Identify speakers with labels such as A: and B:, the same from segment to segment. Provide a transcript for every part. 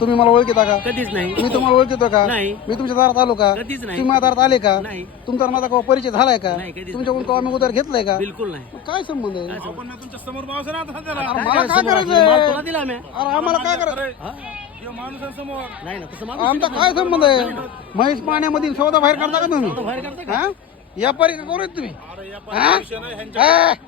A: तुम्ही मला ओळखता का कधीच नाही मी तुम्हाला ओळखतो का नाही मी तुमच्या दारात आलो का कधीच नाही तुम्ही दारात आले का नाही तुमचा माझा कवा परिचय झालाय का
B: तुमच्याकडून
A: कोण मी उदार घेतलाय
B: का बिलकुल नाही
A: काय संबंध
C: आहे मला
A: काय करायचं
B: अरे
A: आम्हाला काय
C: करायचं
A: आमचा काय संबंध आहे महेश पाण्यामधील शोधा बाहेर काढता का तुम्ही या का करू
C: तुम्ही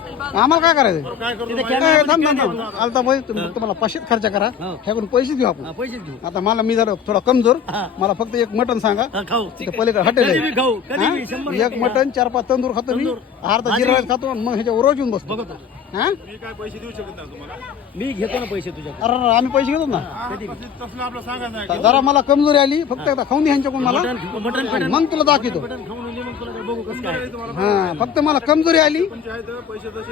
A: आम कर पैसे खर्च करा हेकून पैसे
B: घे
A: आता मैं मी जर थोड़ा कमजोर मैं फिर एक मटन सांगा तो पल हटे एक मटन चार पांच तंदूर खाते मैं हार जीरा रोज मैं हे रोज बस
C: पैसे
A: जरा मैं कमजोरी आई फिर खाऊ दी हूँ मैं मन तुला दाखी तो
C: फिर
A: मैं कमजोरी आई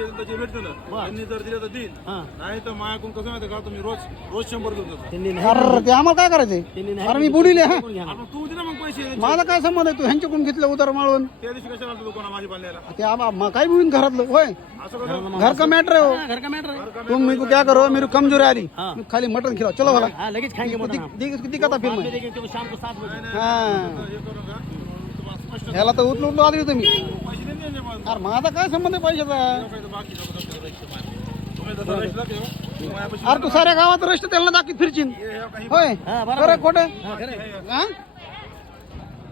C: ते काय
A: करायचंय
B: मी
A: माझा काय संबंध आहे तू ह्यांच्याकडून घेतलं उदार
C: माळून
A: काय बुली घरातलं होय घर का मॅटर मॅटर मी कमजोरी आली खाली मटन खेळाव चलो
B: मला किती कथा फिर
A: ह्याला तर आधी तुम्ही माझा काय संबंध आहे पैशाचा আর তো সারা এক আমার রেস্টে তেল না দাকি ফিরছেন হ্যাঁ কোটে
B: হ্যাঁ